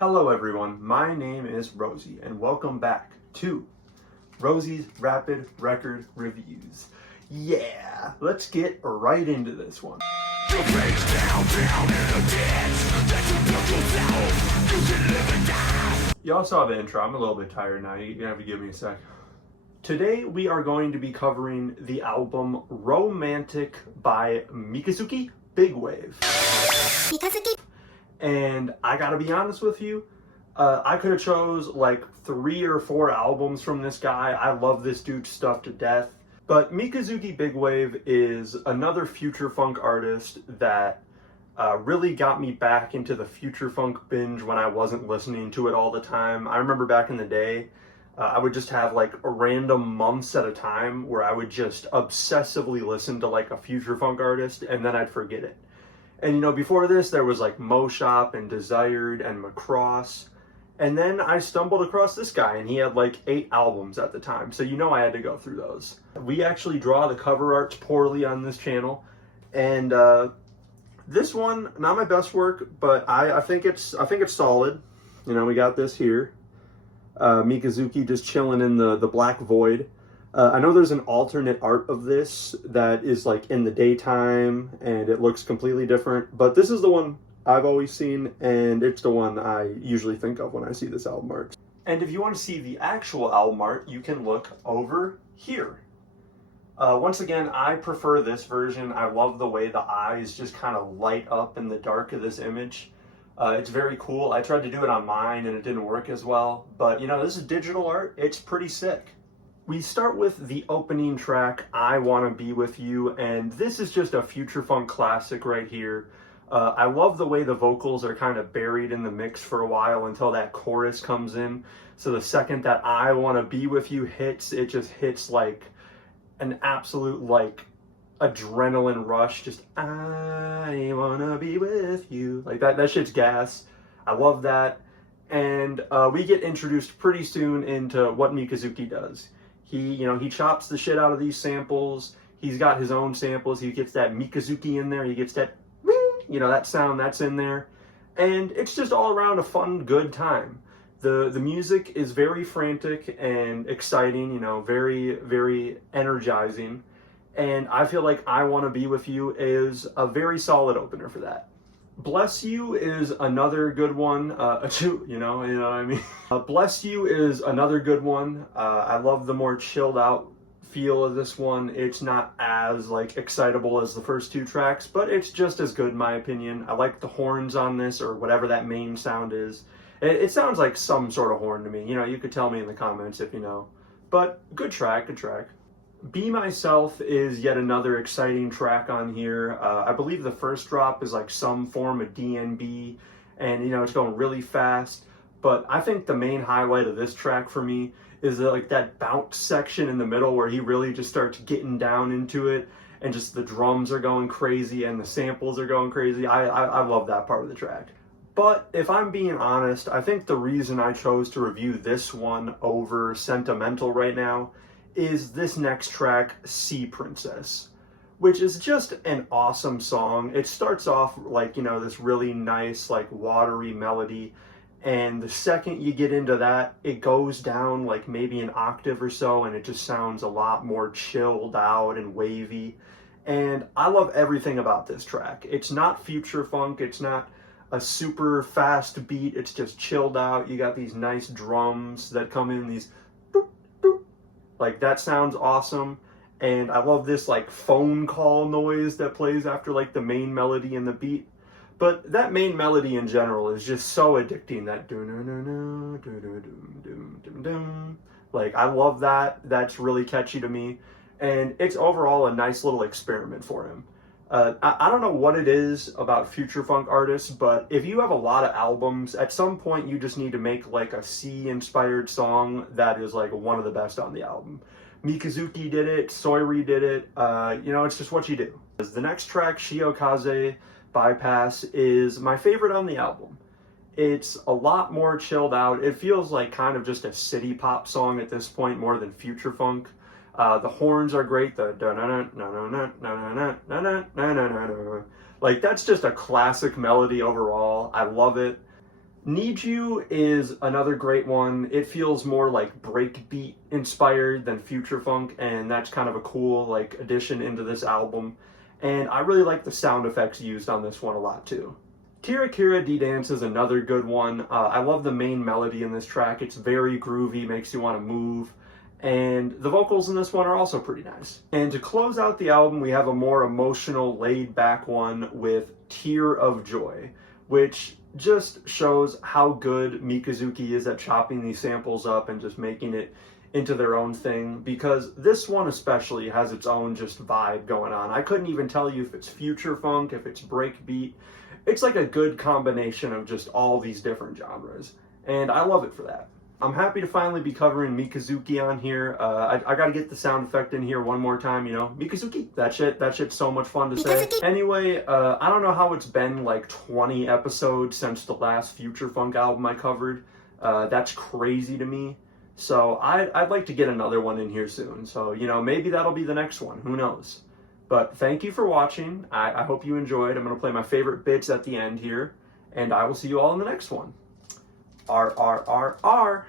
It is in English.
Hello everyone, my name is Rosie and welcome back to Rosie's Rapid Record Reviews. Yeah, let's get right into this one. Y'all saw the intro, I'm a little bit tired now, you're gonna have to give me a sec. Today we are going to be covering the album Romantic by Mikazuki BIGWAVE. And I gotta be honest with you, I could have chose like 3 or 4 albums from this guy. I love this dude's stuff to death. But Mikazuki BIGWAVE is another future funk artist that really got me back into the future funk binge when I wasn't listening to it all the time. I remember back in the day, I would just have like random months at a time where I would just obsessively listen to like a future funk artist and then I'd forget it. And you know, before this, there was like Mo Shop and Desired and Macross. And then I stumbled across this guy and he had like 8 albums at the time. So you know I had to go through those. We actually draw the cover arts poorly on this channel. And this one, not my best work, but I think it's solid. You know, we got this here. Mikazuki just chilling in the black void. I know there's an alternate art of this that is like in the daytime and it looks completely different, but this is the one I've always seen and it's the one I usually think of when I see this album art. And if you want to see the actual album art, you can look over here. Once again, I prefer this version. I love the way the eyes just kind of light up in the dark of this image. It's very cool. I tried to do it on mine and it didn't work as well, but you know, this is digital art. It's pretty sick. We start with the opening track, I Wanna Be With You, and this is just a future funk classic right here. I love the way the vocals are kind of buried in the mix for a while until that chorus comes in. So the second that I Wanna Be With You hits, it just hits like an absolute like adrenaline rush. Just, I wanna be with you. Like that shit's gas. I love that. And we get introduced pretty soon into what Mikazuki does. He chops the shit out of these samples. He's got his own samples. He gets that Mikazuki in there. He gets that, that sound that's in there. And it's just all around a fun, good time. The music is very frantic and exciting, very, very energizing. And I feel like I Wanna Be With You is a very solid opener for that. Bless You is another good one, you know what I mean? Bless You is another good one. I love the more chilled out feel of this one. It's not as like excitable as the first 2 tracks, but it's just as good in my opinion. I like the horns on this, or whatever that main sound is. It sounds like some sort of horn to me. You could tell me in the comments if you know. But good track, good track. Be Myself is yet another exciting track on here. I believe the first drop is like some form of DNB and it's going really fast, but I think the main highlight of this track for me is like that bounce section in the middle where he really just starts getting down into it and just the drums are going crazy and the samples are going crazy. I love that part of the track. But if I'm being honest, I think the reason I chose to review this one over Sentimental right now is this next track, Sea Princess, which is just an awesome song. It starts off like, this really nice, like watery melody. And the second you get into that, it goes down like maybe an octave or so, and it just sounds a lot more chilled out and wavy. And I love everything about this track. It's not future funk. It's not a super fast beat. It's just chilled out. You got these nice drums that come in, these like that sounds awesome. And I love this like phone call noise that plays after like the main melody and the beat. But that main melody in general is just so addicting, that like I love that. That's really catchy to me. And it's overall a nice little experiment for him. I don't know what it is about future funk artists, but if you have a lot of albums, at some point you just need to make like a C-inspired song that is like one of the best on the album. Mikazuki did it, Soiri did it, it's just what you do. The next track, Shiokaze Bypass, is my favorite on the album. It's a lot more chilled out. It feels like kind of just a city pop song at this point more than future funk. The horns are great. The like that's just a classic melody overall. I love it. Need You is another great one. It feels more like breakbeat inspired than future funk, and that's kind of a cool like addition into this album. And I really like the sound effects used on this one a lot too. Kira Kira D-Dance is another good one. I love the main melody in this track. It's very groovy, makes you want to move. And the vocals in this one are also pretty nice. And to close out the album, we have a more emotional, laid-back one with Tear of Joy, which just shows how good Mikazuki is at chopping these samples up and just making it into their own thing, because this one especially has its own just vibe going on. I couldn't even tell you if it's future funk, if it's breakbeat. It's like a good combination of just all these different genres, and I love it for that. I'm happy to finally be covering Mikazuki on here. I gotta get the sound effect in here one more time, you know. Mikazuki, that shit's so much fun to say. Anyway, I don't know how it's been like 20 episodes since the last Future Funk album I covered. That's crazy to me. So I'd like to get another one in here soon. So, you know, maybe that'll be the next one. Who knows? But thank you for watching. I hope you enjoyed. I'm going to play my favorite bits at the end here. And I will see you all in the next one. RRRR.